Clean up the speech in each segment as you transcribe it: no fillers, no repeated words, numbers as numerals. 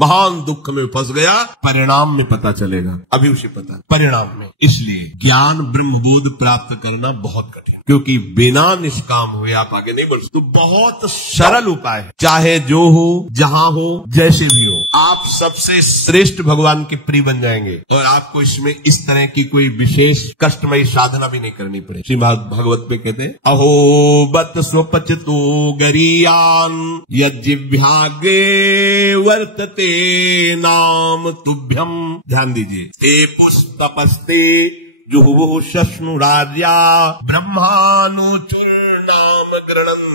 महान दुख में फंस गया, परिणाम में पता चलेगा, अभी उसे पता परिणाम में। इसलिए ज्ञान ब्रह्मबोध प्राप्त करना बहुत कठिन, क्योंकि बिना निष्काम हुए आप आगे नहीं बढ़ सकते। तो बहुत सरल उपाय है, चाहे जो हो, जहां हो, जैसे भी हो, आप सबसे श्रेष्ठ भगवान के प्रिय बन जाएंगे और आपको इसमें इस तरह की कोई विशेष कष्टमयी साधना भी नहीं करनी पड़े। श्रीमद् भागवत में कहते हैं, अहो बत स्वपचतो गरीयान यज्जिह्वाग्रे वर्तते नाम तुभ्यम। ध्यान दीजिए, ते पुस्तपस्ते जुहुः शश्नुरार्या ब्रह्मानुचूर्णाम गृणन्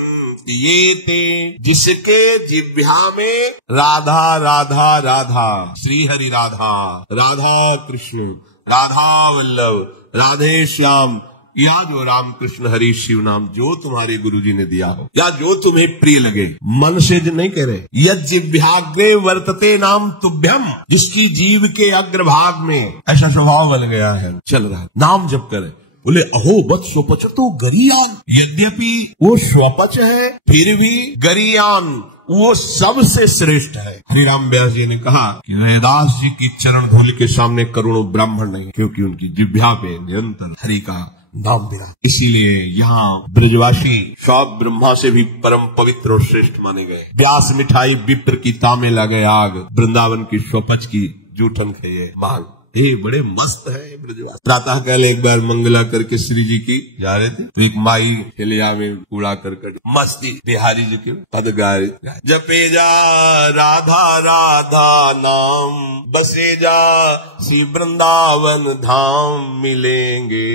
ये ते। जिसके जिह्वा में राधा राधा राधा, श्री हरि राधा, राधा कृष्ण, राधा वल्लभ, राधे श्याम, या जो राम कृष्ण हरि शिव नाम जो तुम्हारे गुरुजी ने दिया हो या जो तुम्हें प्रिय लगे, मन से नहीं कह रहे, यज्जिह्वाग्रे वर्तते नाम तुभ्यम। जिसकी जीव के अग्रभाग में ऐसा स्वभाव बन गया है, चल रहा है, नाम जप करे। बोले अहो बत स्वपच तो गरीयान, यद्यपि वो स्वपच है फिर भी गरीयान वो सबसे श्रेष्ठ है। हरिराम व्यास जी ने कहा कि वेदास जी की चरण धूलि के सामने करोड़ों ब्राह्मण नहीं, क्योंकि उनकी जिह्वा पे निरंतर हरि का नाम दिया। इसीलिए यहाँ ब्रजवासी सब ब्रह्मा से भी परम पवित्र और श्रेष्ठ माने गए। व्यास मिठाई विप्र की तामे लगे आग, वृंदावन की स्वपच की जूठन खाइए मांग। बड़े मस्त है ब्रजवासी। प्रातः काल एक बार मंगला करके श्री जी की जा रहे थे, तो एक माई हिलिया में कूड़ा करकट मस्ती बिहारी जी के पद गा रहे, जपे जा राधा राधा नाम, बसे जा श्री वृंदावन धाम, मिलेंगे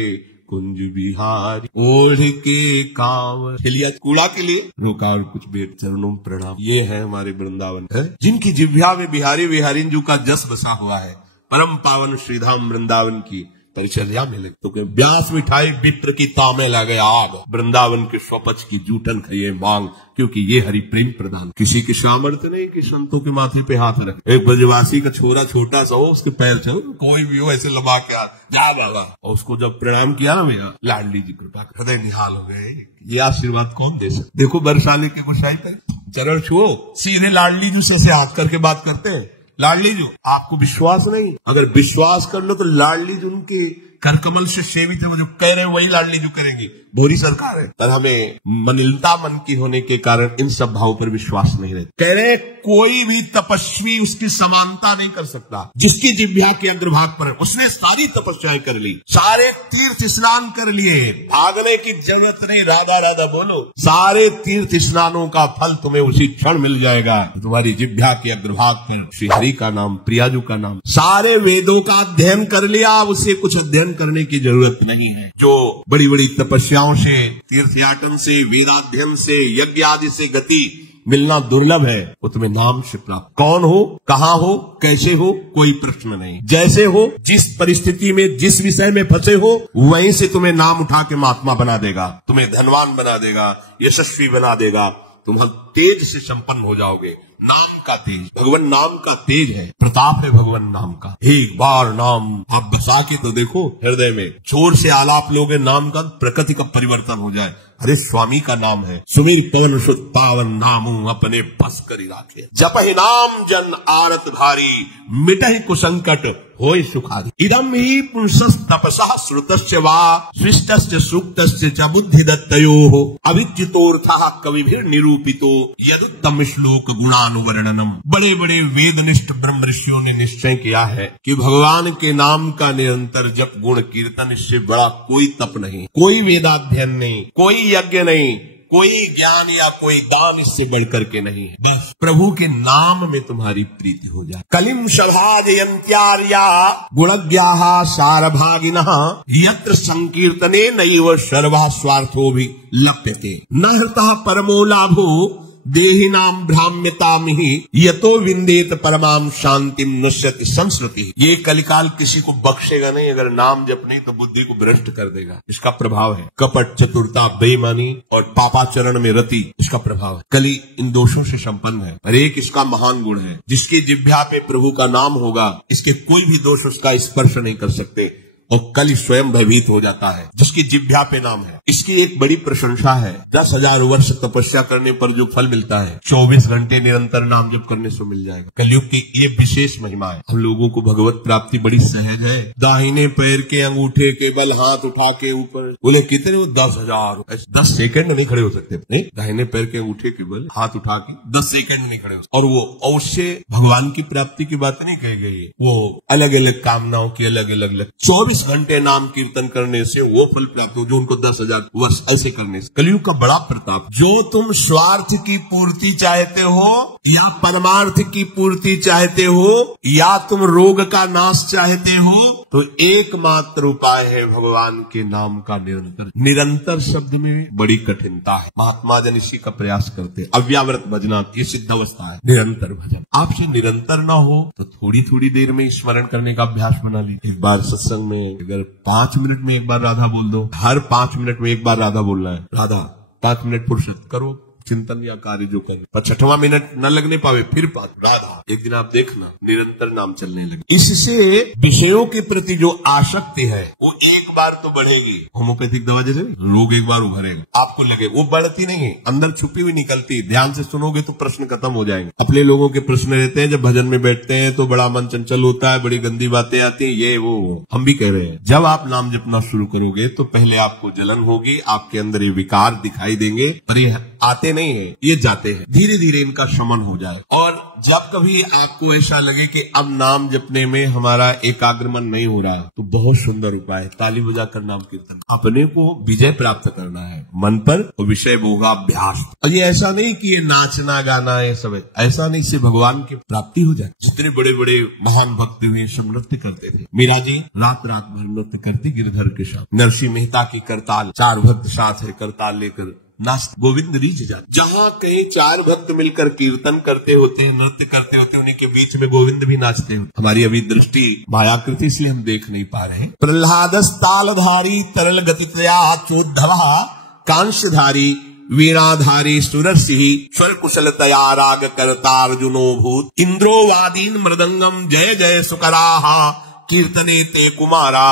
कुंज बिहारी ओढ़ के कांवर। हिलिया कूड़ा के लिए रोका और कुछ भेंट चरणों में प्रणाम। ये है हमारे वृंदावन है, जिनकी जिह्वा में बिहारी बिहारीन जी का जस बसा हुआ है। परम पावन श्रीधाम वृंदावन की परिचर्या में लगे तो व्यास मिठाई विप्र की तामे लगे आग, वृंदावन के स्वपच की जूठन खाइए मांग, क्योंकि ये हरि प्रेम प्रदान। किसी की सामर्थ्य नहीं कि संतों के माथे पे हाथ रखे। एक ब्रजवासी का छोरा छोटा सा हो, उसके पैर चलो, कोई भी हो ऐसे लबा के हाथ जा बाबा, और उसको जब प्रणाम किया ना भैया, लाडली जी कृपा हृदय निहाल हो गए। ये आशीर्वाद कौन दे सकते? देखो बरसाने की गोसाई पे चरण छुओ, सीधे लाडली जी से हाथ करके बात करते हैं। लाडली जी, आपको विश्वास नहीं, अगर विश्वास कर लो तो लाडली जी उनके करकमल से सेवित है, वो जो कह रहे हैं वही लाडली जो करेंगी। भोरी सरकार है, पर हमें मनिलता मन की होने के कारण इन सब भावों पर विश्वास नहीं रहता। कह रहे कोई भी तपस्वी उसकी समानता नहीं कर सकता। जिसकी जिह्वा के अग्रभाग पर है, उसने सारी तपस्याएं कर ली, सारे तीर्थ स्नान कर लिए, भागने की जरूरत नहीं, राधा राधा बोलो, सारे तीर्थ स्नानों का फल तुम्हें उसी क्षण मिल जाएगा। तुम्हारी जिह्वा के अग्रभाग पर श्री हरि का नाम, प्रियाजू का नाम, सारे वेदों का अध्ययन कर लिया, उसे कुछ अध्ययन करने की जरूरत नहीं है। जो बड़ी बड़ी तपस्याओं से, तीर्थयाटन से, वेदाध्ययन से, यज्ञ आदि से गति मिलना दुर्लभ है, वो तुम्हें नाम से प्राप्त। कौन हो, कहाँ हो, कैसे हो, कोई प्रश्न नहीं। जैसे हो, जिस परिस्थिति में, जिस विषय में फंसे हो, वहीं से तुम्हें नाम उठा के महात्मा बना देगा, तुम्हें धनवान बना देगा, यशस्वी बना देगा, तुम तेज से संपन्न हो जाओगे। नाम का तेज, भगवान नाम का तेज है, प्रताप है भगवान नाम का। एक बार नाम आप बसा के तो देखो हृदय में, जोर से आलाप लोगे नाम का, प्रकृति का परिवर्तन हो जाए। अरे स्वामी का नाम है, सुमीर पवन सुत पावन नामू अपने बस करी राखे, जपहि नाम जन आरत भारी, मिटहि कुसंकट होय सुखारी। इदम ही पुंसस् तपसः श्रुतस्य वा सृष्टस्य सूक्तस्य च बुद्धि दत्तयोः अविच्युतोऽर्थः कविभिर् निरूपितो यदुत्तम श्लोक गुणानुवर्णनम। बड़े बड़े वेदनिष्ठ ब्रह्म ऋषियों ने निश्चय किया है कि भगवान के नाम का निरंतर जप, गुण कीर्तन, इससे बड़ा कोई तप नहीं, कोई वेदाध्ययन नहीं, कोई यज्ञ नहीं, कोई ज्ञान या कोई दान इससे बढ़कर के नहीं है। बस प्रभु के नाम में तुम्हारी प्रीति हो जाए। कलिम सभाजयन्त्यार्या गुणज्ञाः सारभागिनः यत्र संकीर्तने नैव सर्वा स्वार्थो भी लप्यते न हृतः परमो लाभो देहिनाम भ्राम्यताम ही यतो विंदेत परमाम शांतिम नश्यति संस्कृति। ये कलिकाल किसी को बख्शेगा नहीं, अगर नाम जप नहीं तो बुद्धि को भ्रष्ट कर देगा। इसका प्रभाव है कपट, चतुरता, बेईमानी और पापाचरण में रति, इसका प्रभाव है। कली इन दोषों से संपन्न है, और एक इसका महान गुण है, जिसकी जिह्वा पे प्रभु का नाम होगा, इसके कोई भी दोष उसका स्पर्श नहीं कर सकते। और कल स्वयं भयभीत हो जाता है। जिसकी जिह्वा पे नाम है, इसकी एक बड़ी प्रशंसा है। 10,000 वर्ष तपस्या करने पर जो फल मिलता है 24 घंटे निरंतर नाम जप करने से मिल जाएगा। कलयुग की ये विशेष महिमा है। हम लोगों को भगवत प्राप्ति बड़ी सहज है। दाहिने पैर के अंगूठे के बल हाथ उठा के ऊपर, बोले कितने वो 10,000, 10 सेकंड नहीं खड़े हो सकते। नहीं, दाहिने पैर के अंगूठे के बल हाथ उठा के 10 सेकंड नहीं खड़े हो सकते। और वो अवश्य भगवान की प्राप्ति की बात नहीं कही गई है। वो अलग अलग कामनाओं की अलग अलग 24 घंटे नाम कीर्तन करने से वो फल प्राप्त हो जो उनको 10,000 वर्ष ऐसे करने से। कलयुग का बड़ा प्रताप। जो तुम स्वार्थ की पूर्ति चाहते हो या परमार्थ की पूर्ति चाहते हो या तुम रोग का नाश चाहते हो, तो एकमात्र उपाय है भगवान के नाम का निरंतर। निरंतर शब्द में बड़ी कठिनता है। महात्मा जन इसी का प्रयास करते। अव्यावृत भजना ये सिद्ध अवस्था है। निरंतर भजन आपसे निरंतर ना हो तो थोड़ी थोड़ी देर में स्मरण करने का अभ्यास बना लीजिए। एक बार सत्संग में अगर 5 मिनट में एक बार राधा बोल दो, हर 5 मिनट में एक बार राधा बोलना है। राधा 5 मिनट पुरुषार्थ करो, चिंतन या कार्य जो करें, पर 6वां मिनट न लगने पावे फिर 5 राधा। एक दिन आप देखना निरंतर नाम चलने लगे। इससे विषयों के प्रति जो आसक्ति है वो एक बार तो बढ़ेगी। होम्योपैथिक दवा जैसे रोग एक बार उभरेगा, आपको लगे वो बढ़ती नहीं है, अंदर छुपी हुई निकलती। ध्यान से सुनोगे तो प्रश्न खत्म हो जाएंगे। अपने लोगों के प्रश्न रहते हैं, जब भजन में बैठते हैं तो बड़ा मन चंचल होता है, बड़ी गंदी बातें आती है, ये वो। हम भी कह रहे हैं जब आप नाम जपना शुरू करोगे तो पहले आपको जलन होगी, आपके अंदर ये विकार दिखाई देंगे, पर ये आते नहीं है, ये जाते हैं। धीरे धीरे इनका शमन हो जाए। और जब कभी आपको ऐसा लगे कि अब नाम जपने में हमारा एकाग्र मन नहीं हो रहा, तो बहुत सुंदर उपाय है ताली बजाकर नाम कीर्तन। अपने को विजय प्राप्त करना है मन पर, और विषय होगा अभ्यास। और ये ऐसा नहीं कि ये नाचना गाना है सब है, ऐसा नहीं, इससे भगवान की प्राप्ति हो जाए। जितने बड़े बड़े महान भक्त हुए सब नृत्य करते थे। मीरा जी रात रात भर नृत्य करती गिरधर के साथ। नरसिंह मेहता की करताल, 4 भक्त साथ है करताल लेकर नाच गोविंद रीझ जाते। जहाँ कहीं 4 भक्त मिलकर कीर्तन करते होते हैं, नृत्य करते होते हैं, उन्हीं के बीच में गोविंद भी नाचते होते। हमारी अभी दृष्टि मायाकृति इसलिए हम देख नहीं पा रहे। प्रहलादस तालधारी तरल गतितया चोद्धवा कांशधारी वीणाधारी सुरसिंह स्वर कुशलतया राग करता अर्जुनो भूत इंद्रो वादीन मृदंगम जय जय सुकराहा कीर्तने ते कुमारा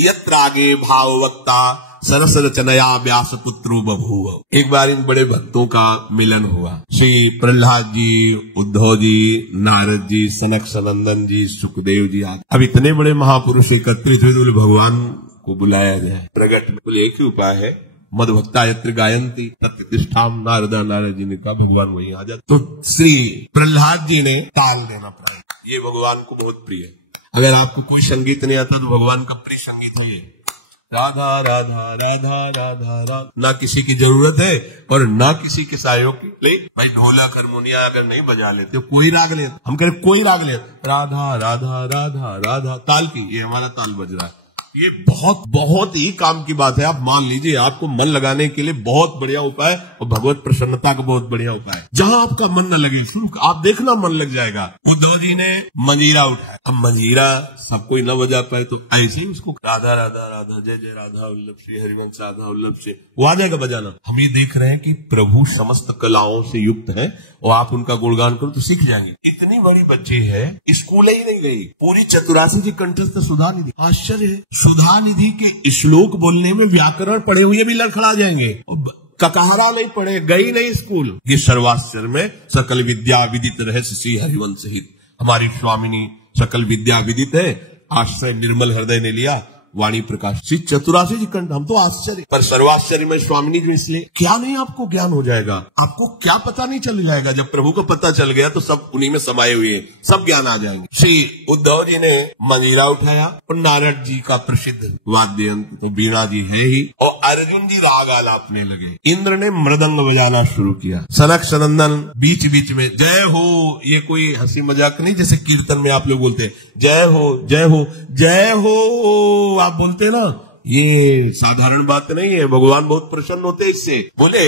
यत्रागे भाव वक्ता सरस रचनया व्यास पुत्रो बभूव। एक बार इन बड़े भक्तों का मिलन हुआ। श्री प्रहलाद जी, उद्धव जी, नारद जी, सनक सनंदन जी, सुखदेव जी आदि। अब इतने बड़े महापुरुष एकत्रित हुए, तो भगवान को बुलाया जाए प्रगट। बोले एक ही उपाय है, मद भक्ता यत्र गायंती तत्तिष्ठाम नारदा। नारद जी ने कहा भगवान वहीं आ जाते। तो श्री प्रहलाद जी ने ताल देना पड़ा। ये भगवान को बहुत प्रिय है। अगर आपको कोई संगीत नहीं आता तो भगवान का प्रिय संगीत है ये। राधा राधा राधा राधा राधा। ना किसी की जरूरत है और ना किसी के सहयोग की। लेकिन भाई ढोलक हारमोनिया अगर नहीं बजा लेते, कोई राग ले, हम कह रहे कोई राग ले, राधा राधा राधा राधा ताल की, ये हमारा ताल बज रहा है। ये बहुत बहुत ही काम की बात है। आप मान लीजिए आपको मन लगाने के लिए बहुत बढ़िया उपाय और भगवत प्रसन्नता का बहुत बढ़िया उपाय। जहां आपका मन न लगे शुरू आप देखना मन लग जाएगा। उद्धव जी ने मंजीरा उठाया। अब मंजीरा सब कोई न बजा पाए तो ऐसे ही उसको राधा राधा राधा जय जय राधा वल्लभ श्री हरिवंश राधा वल्लभ से वो आ जाएगा बजाना। हम ये देख रहे हैं कि प्रभु समस्त कलाओं से युक्त है और आप उनका गुणगान करो तो सीख जाएंगे। इतनी बड़ी बच्ची है, स्कूल ही नहीं गई, पूरी चतुरासी जी कंठस्थ सुधा निधि। आश्चर्य है, सुधा निधि के श्लोक बोलने में व्याकरण पढ़े हुए भी लड़खड़ा जाएंगे। ककहरा नहीं पढ़े, गई नहीं स्कूल। ये सर्वाश्चर्य में सकल विद्या विदित रहस्य श्री हरिवंश हित। हमारी स्वामिनी सकल विद्या विदित है, आश्रय निर्मल हृदय ने लिया, वाणी प्रकाश श्री चतुरासी जी कंठ। हम तो आश्चर्य, पर सर्वाश्चर्य में स्वामिनी जी इसलिए क्या नहीं आपको ज्ञान हो जाएगा। आपको क्या पता नहीं चल जाएगा। जब प्रभु को पता चल गया तो सब उन्हीं में समाये हुए हैं, सब ज्ञान आ जाएंगे। श्री उद्धव जी ने मंजीरा उठाया और नारद जी का प्रसिद्ध वाद्य यंत्र तो वीणा जी है ही, और अर्जुन जी राग आलापने लगे। इंद्र ने मृदंग बजाना शुरू किया। सनक सनंदन बीच बीच में जय हो, ये कोई हंसी मजाक नहीं जैसे कीर्तन में आप लोग बोलते हैं जय हो जय हो जय हो, आप बोलते ना, ये साधारण बात नहीं है। भगवान बहुत प्रसन्न होते इससे। बोले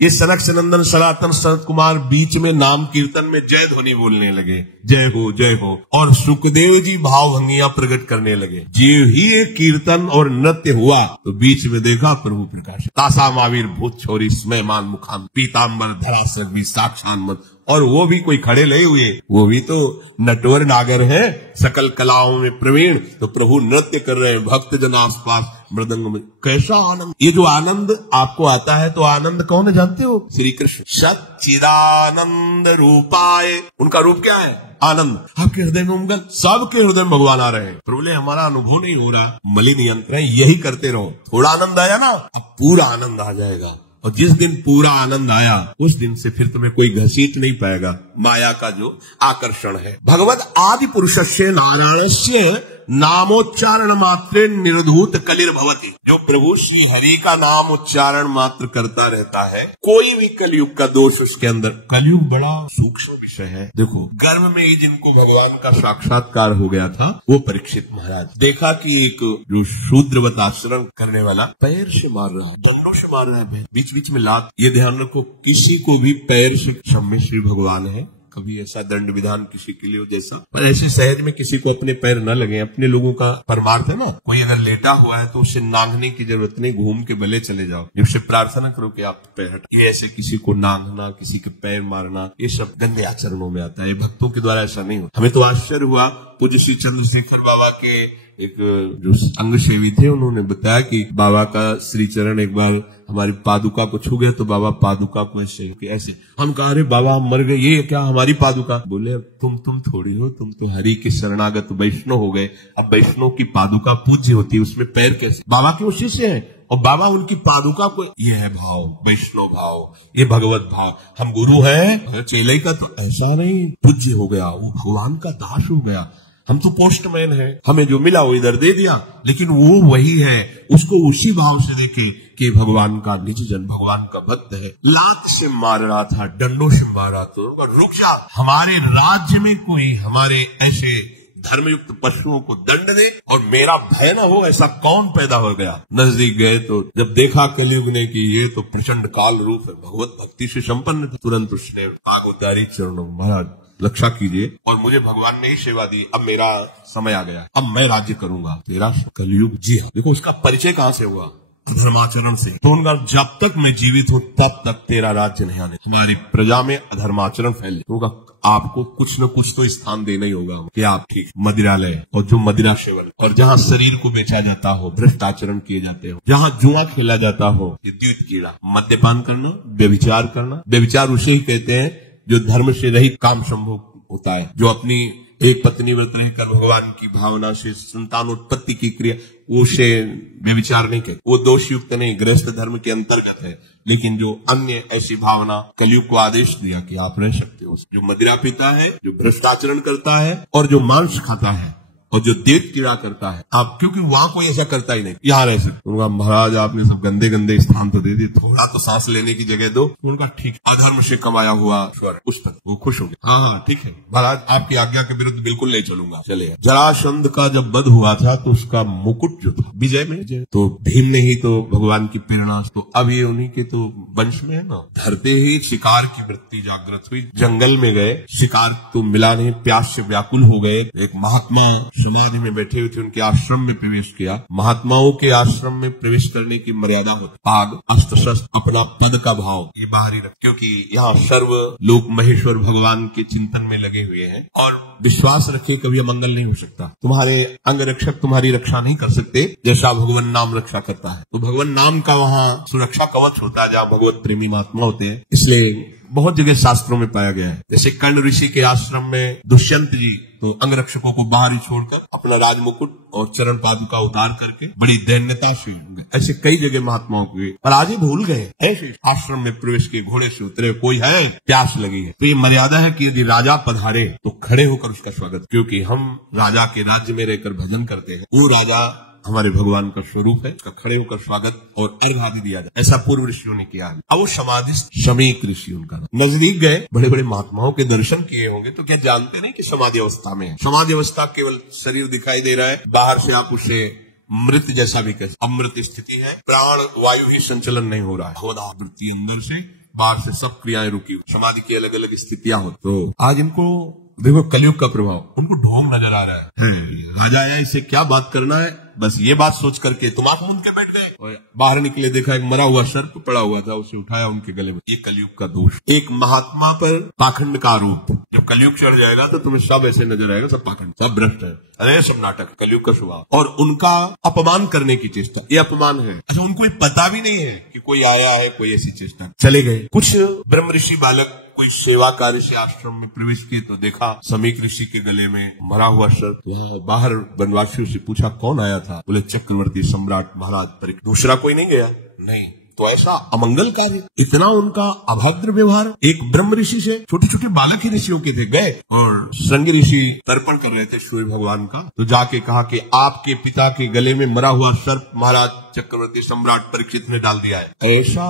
ये सनक सनंदन सनातन सनत कुमार बीच में नाम कीर्तन में जय ध्वनि बोलने लगे, जय हो, और सुखदेव जी भावभंगियां प्रकट करने लगे। जो ही ये कीर्तन और नृत्य हुआ तो बीच में देखा प्रभु प्रकाश। तासा मावीर भूत छोरी स्मयमान मुखान पीताम्बर धरा सर्वी साक्षान मत और वो भी कोई खड़े नहीं हुए, वो भी तो नटवर नागर है, सकल कलाओं में प्रवीण। तो प्रभु नृत्य कर रहे हैं, भक्त जन आसपास मृदंग में। कैसा आनंद! ये जो आनंद आपको आता है, तो आनंद कौन है जानते हो? श्री कृष्ण सच्चिदानंद रूपाय। उनका रूप क्या है? आनंद। आपके हृदय में उमगल, सबके हृदय में भगवान आ रहे हैं। प्रभु बोले हमारा अनुभव नहीं हो रहा, मलिन यंत्र है, यही करते रहो। थोड़ा आनंद आया ना, अब पूरा आनंद आ जाएगा। और जिस दिन पूरा आनंद आया, उस दिन से फिर तुम्हें कोई घसीट नहीं पाएगा। माया का जो आकर्षण है। भगवत आदि पुरुषस्य नारायणस्य नामोच्चारण मात्र निर्धूत कलिर भवति। जो प्रभु श्री हरि का नाम उच्चारण मात्र करता रहता है, कोई भी कलयुग का दोष उसके अंदर। कलयुग बड़ा सूक्ष्म विषय है। देखो, गर्भ में ही जिनको भगवान का साक्षात्कार हो गया था, वो परीक्षित महाराज देखा कि एक जो शूद्रवत आचरण करने वाला पैर से मार रहा है, दंडों से मार रहा है, बीच बीच में लात। ये ध्यान रखो, किसी को भी पैर से, क्षम्य श्री भगवान है, कभी ऐसा दंड विधान किसी के लिए हो जैसा, पर ऐसे सहज में किसी को अपने पैर न लगे। अपने लोगों का परमार्थ है ना, कोई अगर लेटा हुआ है तो उसे नांगने की जरूरत नहीं, घूम के भले चले जाओ, उससे प्रार्थना करो कि आप पैर हट। ये ऐसे किसी को नांगना, किसी के पैर मारना, ये सब गंदे आचरणों में आता है। भक्तों के द्वारा ऐसा नहीं होता। हमें तो आश्चर्य हुआ, पूज्य श्री चंद्रशेखर बाबा के एक जो अंग सेवी थे, उन्होंने बताया कि बाबा का श्री चरण एक बार हमारी पादुका को छू गए, तो बाबा पादुका को ऐसे। हम कहा अरे बाबा हम मर गए, ये क्या हमारी पादुका? बोले तुम थोड़ी हो, तुम तो हरि के शरणागत वैष्णव हो गए। अब वैष्णव की पादुका पूज्य होती है, उसमें पैर कैसे? बाबा के उसी से है, और बाबा उनकी पादुका को, ये है भाव, वैष्णव भाव, ये भगवत भाव। हम गुरु हैं, चेले का तो ऐसा नहीं पूज्य हो गया, वो भगवान का दास हो गया। हम तो पोस्टमैन हैं, हमें जो मिला वो इधर दे दिया, लेकिन वो वही है, उसको उसी भाव से देखे कि भगवान का निज जन, भगवान का भक्त है। लात से मार रहा था, डंडों से मार रहा था। रुक जा, हमारे राज्य में कोई हमारे ऐसे धर्मयुक्त पशुओं को दंड दे और मेरा भय न हो, ऐसा कौन पैदा हो गया? नजदीक गए तो जब देखा कलयुग ने कि ये तो प्रचंड काल रूप है, भगवत भक्ति से संपन्न था, तुरंत उसने भाग उतारी चरणों, महाराज रक्षा कीजिए, और मुझे भगवान ने ही सेवा दी, अब मेरा समय आ गया, अब मैं राज्य करूंगा तेरा कलयुग। जी हाँ, देखो उसका परिचय कहाँ से हुआ? अधर्माचरण से। तो उनका जब तक मैं जीवित हूँ तब तक तेरा राज्य नहीं आने। हमारी प्रजा में अधर्माचरण फैले, होगा आपको कुछ न कुछ तो स्थान देना ही होगा कि आप ठीक मदिरालय, और जो मदिरा सेवन, और जहाँ शरीर को बेचा जाता हो, भ्रष्टाचरण किए जाते हो, जहाँ जुआ खेला जाता हो, ये द्वैत कीड़ा, मद्यपान करना, व्यभिचार करना। व्यभिचार उसे ही कहते हैं जो धर्म से रहित काम संभोग होता है, जो अपनी एक पत्नी व्रत रहकर भगवान की भावना से संतानोत्पत्ति की क्रिया, उसे व्यभिचार नहीं कहते, वो दोष युक्त नहीं, गृहस्थ धर्म के अंतर्गत है। लेकिन जो अन्य ऐसी भावना, कलयुग को आदेश दिया कि आप रह सकते हो, जो मदिरा पीता है, जो भ्रष्टाचरण करता है, और जो मांस खाता है, और जो देव कीड़ा करता है, आप, क्योंकि वहां कोई ऐसा करता ही नहीं, यहाँ रह सकते। उनका महाराज आपने सब गंदे गंदे स्थान तो दे दिए, थोड़ा तो सांस लेने की जगह दो। उनका ठीक, अधर्म से कमाया हुआ स्वर्ग, उस तक वो खुश हो गए। हाँ ठीक है महाराज, आपकी आज्ञा के विरुद्ध बिल्कुल नहीं चलूंगा। चले, जरासंध का जब वध हुआ था तो उसका मुकुट जो था विजय में, तो भीम ने ही तो भगवान की प्रेरणा, तो अब ये उन्हीं के तो वंश में है ना। धरते ही शिकार की वृत्ति जागृत हुई, जंगल में गए, शिकार तो मिला नहीं, प्यास से व्याकुल हो गए। एक महात्मा समाधि में बैठे हुए थे, उनके आश्रम में प्रवेश किया। महात्माओं के आश्रम में प्रवेश करने की मर्यादा होती, पाग, अस्त्र शस्त्र, अपना पद का भाव ये बाहरी रख, क्योंकि यहाँ सर्व लोक महेश्वर भगवान के चिंतन में लगे हुए हैं, और विश्वास रखे कभी अमंगल नहीं हो सकता। तुम्हारे अंग रक्षक तुम्हारी रक्षा नहीं कर सकते जैसा भगवान नाम रक्षा करता है। तो भगवान नाम का वहाँ सुरक्षा कवच होता है जहाँ भगवत प्रेमी महात्मा होते हैं। इसलिए बहुत जगह शास्त्रों में पाया गया है, जैसे कर्ण ऋषि के आश्रम में दुष्यंत जी तो अंगरक्षकों को बाहर ही छोड़कर अपना राजमुकुट और चरण पादुका उतार करके बड़ी दैन्यता से, ऐसे कई जगह महात्माओं के, पर आज ही भूल गए। ऐसे आश्रम में प्रवेश किए, घोड़े से उतरे, कोई है, प्यास लगी है, तो ये मर्यादा है कि यदि राजा पधारे तो खड़े होकर उसका स्वागत, क्योंकि हम राजा के राज्य में रहकर भजन करते हैं। वो राजा हमारे भगवान का स्वरूप है, उसका खड़े होकर स्वागत और अर्घ आदि दिया जाए, ऐसा पूर्व ऋषियों ने किया है। अब वो समाधि शमीक ऋषि उनका नजदीक गए, बड़े बड़े महात्माओं के दर्शन किए होंगे, तो क्या जानते नहीं कि समाधि अवस्था में है। समाधि अवस्था केवल शरीर दिखाई दे रहा है, बाहर से आप उसे मृत जैसा भी कह, अमृत स्थिति है, प्राण वायु ही संचलन नहीं हो रहा है, वृत्ति अंदर से, बाहर से सब क्रियाएं रुकी, समाधि की अलग अलग स्थितियां हो। तो आज इनको देखो कलयुग का प्रभाव, उनको ढोंग नजर आ रहा है। राजा आया, इसे क्या बात करना है, बस ये बात सोच करके तुम आंख मूंद के बैठ गए, और बाहर निकले, देखा एक मरा हुआ सर्प पड़ा हुआ था, उसे उठाया उनके गले में। ये कलयुग का दोष। एक महात्मा पर पाखंड का आरोप। जब कलयुग चढ़ जाएगा तो तुम्हें सब ऐसे नजर आएगा, सब पाखंड, सब भ्रष्ट है, अरे सब नाटक, कलयुग का स्वभाव। और उनका अपमान करने की चेष्टा, ये अपमान है। अच्छा, उनको पता भी नहीं है कि कोई आया है, कोई ऐसी चेष्टा। चले गए। कुछ ब्रह्म ऋषि बालक कोई सेवा कार्य से आश्रम में प्रवेश किए तो देखा समीक ऋषि के गले में मरा हुआ सर्प। बाहर वनवासियों से पूछा कौन आया था? बोले चक्रवर्ती सम्राट महाराज परीक्षित। दूसरा कोई नहीं गया? नहीं। तो ऐसा अमंगल कार्य, इतना उनका अभद्र व्यवहार। एक ब्रह्म ऋषि से, छोटे छोटे बालक ही ऋषियों के थे, गए और श्रृंग ऋषि तर्पण कर रहे थे सूर्य भगवान का, तो जाके कहा कि आपके पिता के गले में मरा हुआ सर्प महाराज चक्रवर्ती सम्राट परीक्षित ने डाल दिया है। ऐसा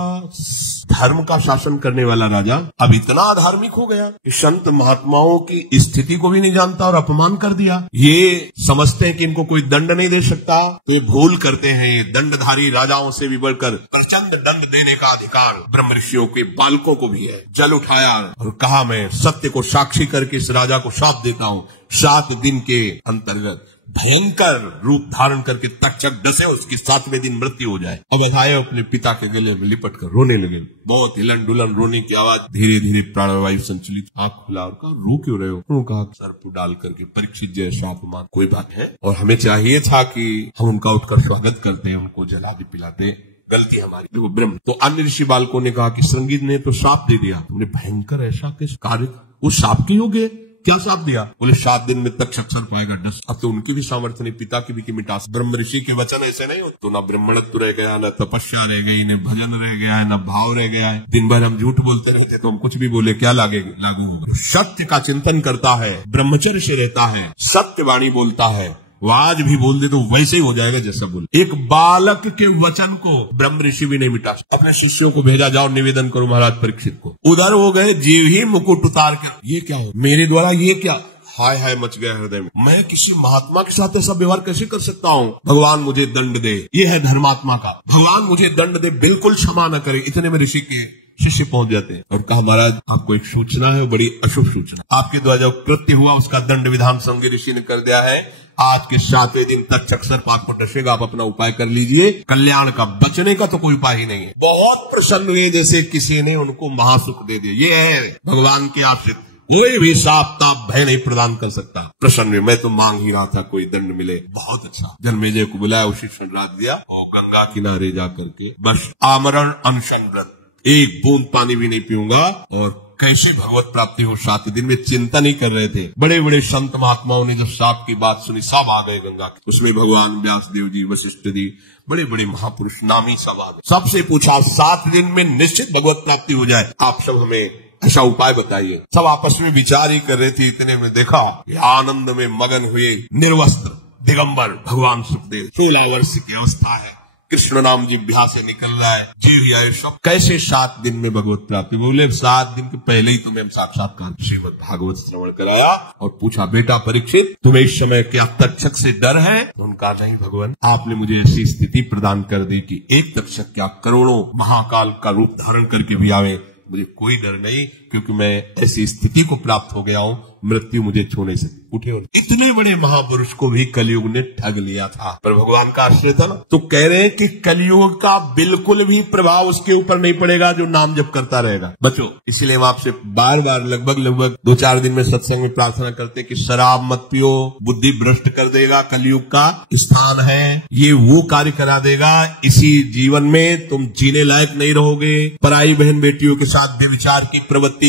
धर्म का शासन करने वाला राजा अब इतना अधार्मिक हो गया कि संत महात्माओं की स्थिति को भी नहीं जानता और अपमान कर दिया। ये समझते हैं कि इनको कोई दंड नहीं दे सकता, तो ये भूल करते हैं। ये दंडधारी राजाओं से भी बढ़कर प्रचंड दंड देने का अधिकार ब्रह्म ऋषियों के बालकों को भी है। जल उठाया और कहा मैं सत्य को साक्षी करके इस राजा को शाप देता हूँ, 7 दिन के अंतर्गत भयंकर रूप धारण करके तक्षक डसे, उसकी 7वें दिन मृत्यु हो जाए। अब अधाए अपने पिता के गले में लिपट कर रोने लगे। बहुत हिलन डुलन रोने की आवाज, धीरे धीरे प्राणवायु संचलित, आंख खुला और कहा रो क्यों रहे हो? उन्होंने कहा सर्प डाल करके परीक्षित जैसा अपमान, कोई बात है, और हमें चाहिए था कि हम उनका उठकर स्वागत करते, उनको जला भी पिलाते, गलती हमारी। देखो ब्रह्म। तो अन्य ऋषि बालकों ने कहा कि श्रृंगी ने तो शाप दे दिया, तुमने भयंकर ऐसा किस कार्य, वो शाप के योग्य क्या साथ दिया? बोले 7 दिन में तक अक्षर पाएगा डस। अब तो उनकी भी सामर्थ्य नहीं, पिता की भी की मिटास। ब्रह्म ऋषि के वचन ऐसे नहीं होते। तो ना ब्राह्मणत्व रह गया, न तपस्या रह गई, न भजन रह गया है, न भाव रह गया है। दिन भर हम झूठ बोलते रहते, तो हम कुछ भी बोले क्या लागू होगा? सत्य का चिंतन करता है, ब्रह्मचर्य से रहता है, सत्य वाणी बोलता है, वो आज भी बोल दे तो वैसे ही हो जाएगा जैसा बोले। एक बालक के वचन को ब्रह्म ऋषि भी नहीं मिटा। अपने शिष्यों को भेजा, जाओ निवेदन करो महाराज परीक्षित को। उधर हो गए, जीव ही मुकुट उतार कर, ये क्या हो मेरे द्वारा, ये क्या? हाय हाय मच गया हृदय में। मैं किसी महात्मा के साथ ऐसा व्यवहार कैसे कर सकता हूँ? भगवान मुझे दंड दे। ये है धर्मात्मा का, भगवान मुझे दंड दे, बिल्कुल क्षमा न करे। इतने में ऋषि के शिष्य पहुंच जाते हैं और कहा महाराज आपको एक सूचना है, बड़ी अशुभ सूचना। आपके द्वारा जो कृत्य हुआ उसका दंड विधान संज्ञ ऋषि ने कर दिया है। आज के 7वें दिन तक चक्षर पाक पर डसेगा, आप अपना उपाय कर लीजिए। कल्याण का, बचने का तो कोई उपाय ही नहीं है। बहुत प्रसन्न हुए जैसे किसी ने उनको महासुख दे दिया। ये है भगवान के आश्रित, कोई भी साप ताप भय नहीं प्रदान कर सकता। प्रसन्न, मैं तो मांग ही रहा था कोई दंड मिले। बहुत अच्छा। जन्मेजय को बुलाया, उसी क्षण रात दिया और गंगा किनारे जा करके बस आमरण अनशन व्रत, एक बूंद पानी भी नहीं पीऊंगा। और कैसे भगवत प्राप्ति हो 7 दिन में चिंता नहीं कर रहे थे। बड़े बड़े संत महात्माओं ने जो साप की बात सुनी, सब आ गए गंगा की। उसमें भगवान व्यास देव जी, वशिष्ठ जी, बड़े बड़े महापुरुष नामी सब आ गए। सबसे पूछा 7 दिन में निश्चित भगवत प्राप्ति हो जाए, आप सब हमें ऐसा उपाय बताइए। सब आपस में विचार ही कर रहे थे। इतने में देखा आनंद में मगन हुए निर्वस्त्र दिगंबर भगवान सुखदेव, 16 वर्ष की अवस्था है, कृष्ण नाम जिह्वा से निकल रहा है, जीव आयु सब। कैसे 7 दिन में भगवत प्राप्ति? बोले 7 दिन के पहले ही तुम्हें साक्षात्कार श्रीमद् भागवत श्रवण कराया और पूछा बेटा परीक्षित तुम्हें इस समय क्या तक्षक से डर है? उनका नहीं भगवान, आपने मुझे ऐसी स्थिति प्रदान कर दी कि एक तक्षक क्या करोड़ों महाकाल का रूप धारण करके भी आवे, मुझे कोई डर नहीं, क्योंकि मैं ऐसी स्थिति को प्राप्त हो गया हूँ, मृत्यु मुझे छूने से उठे हो। इतने बड़े महापुरुष को भी कलयुग ने ठग लिया था, पर भगवान का आश्रय था ना। तो कह रहे हैं कि कलयुग का बिल्कुल भी प्रभाव उसके ऊपर नहीं पड़ेगा जो नाम जप करता रहेगा। बच्चों, इसलिए हम आपसे बार बार लगभग 2-4 दिन में सत्संग में प्रार्थना करते कि शराब मत पियो, बुद्धि भ्रष्ट कर देगा, कलयुग का स्थान है, ये वो कार्य करा देगा। इसी जीवन में तुम जीने लायक नहीं रहोगे। पराई बहन बेटियों के साथ व्यभिचार की प्रवृत्ति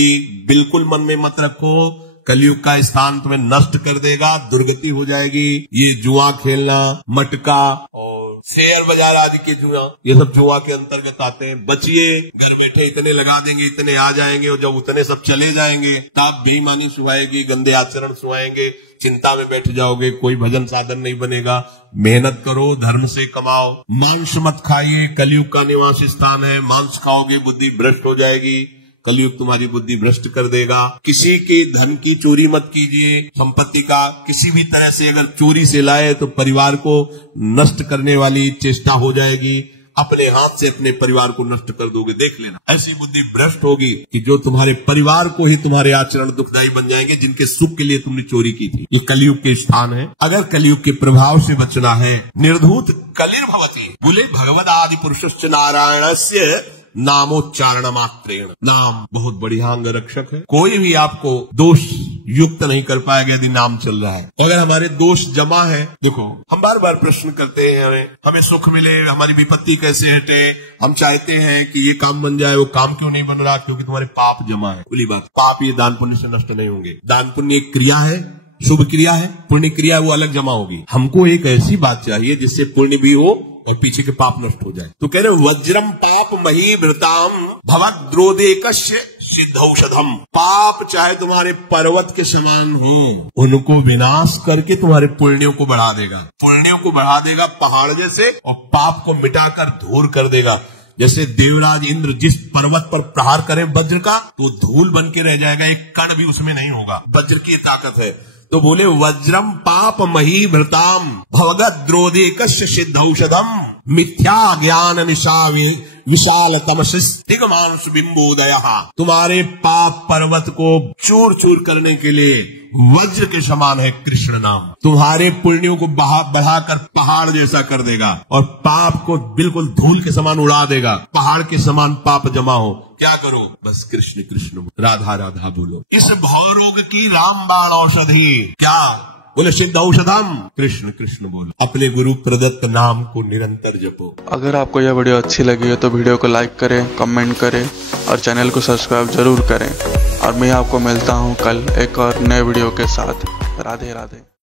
बिल्कुल मन में मत रखो। कलयुग का स्थान तुम्हें नष्ट कर देगा, दुर्गति हो जाएगी। ये जुआ खेलना, मटका और शेयर बाजार आदि के जुआ, ये सब जुआ के अंतर्गत आते हैं। बचिए, घर बैठे इतने लगा देंगे, इतने आ जाएंगे, और जब उतने सब चले जाएंगे तब बेईमानी सुहाएगी, गंदे आचरण सुहाएंगे, चिंता में बैठ जाओगे, कोई भजन साधन नहीं बनेगा। मेहनत करो, धर्म से कमाओ, मांस मत खाइए, कलयुग का निवास स्थान है। मांस खाओगे बुद्धि भ्रष्ट हो जाएगी, कलयुग तुम्हारी बुद्धि भ्रष्ट कर देगा। किसी के धन की चोरी मत कीजिए, संपत्ति का किसी भी तरह से अगर चोरी से लाए तो परिवार को नष्ट करने वाली चेष्टा हो जाएगी। अपने हाथ से अपने परिवार को नष्ट कर दोगे। देख लेना, ऐसी बुद्धि भ्रष्ट होगी कि जो तुम्हारे परिवार को ही तुम्हारे आचरण दुखदायी बन जाएंगे, जिनके सुख के लिए तुमने चोरी की थी। ये कलयुग के स्थान है। अगर कलयुग के प्रभाव से बचना है, निर्धूत कलिर्भवति, बोले भगवद आदि पुरुषश्च नारायणस्य नामोच्चारण मात्रेण। नाम बहुत बढ़िया अंग रक्षक है। कोई भी आपको दोष युक्त नहीं कर पाएगा यदि नाम चल रहा है। तो अगर हमारे दोष जमा है, देखो हम बार बार प्रश्न करते हैं, हमें सुख मिले, हमारी विपत्ति कैसे हटे, हम चाहते हैं कि ये काम बन जाए, वो काम क्यों नहीं बन रहा? क्योंकि तुम्हारे पाप जमा है। खुली बात, पाप ये दान पुण्य से नष्ट नहीं होंगे। दान पुण्य एक क्रिया है, शुभ क्रिया है, पुण्य क्रिया वो अलग जमा होगी। हमको एक ऐसी बात चाहिए जिससे पुण्य भी हो और पीछे के पाप नष्ट हो जाए। तो कह रहे वज्रम पाप महीभृताम भवद्रोदेकस्य सिद्धौषधम। पाप चाहे तुम्हारे पर्वत के समान हो, उनको विनाश करके तुम्हारे पुण्यों को बढ़ा देगा। पुण्यों को बढ़ा देगा पहाड़ जैसे, और पाप को मिटाकर धूल कर देगा। जैसे देवराज इंद्र जिस पर्वत पर प्रहार करे वज्र का, तो धूल बन के रह जाएगा, एक कण भी उसमें नहीं होगा। वज्र की ताकत है। तो बोले वज्रम पाप महीभृताम भवद्रोदेकस्य सिद्धौषधम मिथ्या ज्ञान निशावे विशाल तमसिगमांश बिंबोदय। तुम्हारे पाप पर्वत को चूर चूर करने के लिए वज्र के समान है कृष्ण नाम। तुम्हारे पुण्यों को बढ़ाकर पहाड़ जैसा कर देगा और पाप को बिल्कुल धूल के समान उड़ा देगा। पहाड़ के समान पाप जमा हो, क्या करो? बस कृष्ण कृष्ण राधा राधा बोलो। इस भवरोग की रामबाण औषधि क्या? बोले सिद्ध औषधम कृष्ण कृष्ण बोलो। अपने गुरु प्रदत्त नाम को निरंतर जपो। अगर आपको यह वीडियो अच्छी लगी है तो वीडियो को लाइक करें, कमेंट करें और चैनल को सब्सक्राइब जरूर करें। और मैं आपको मिलता हूँ कल एक और नए वीडियो के साथ। राधे राधे।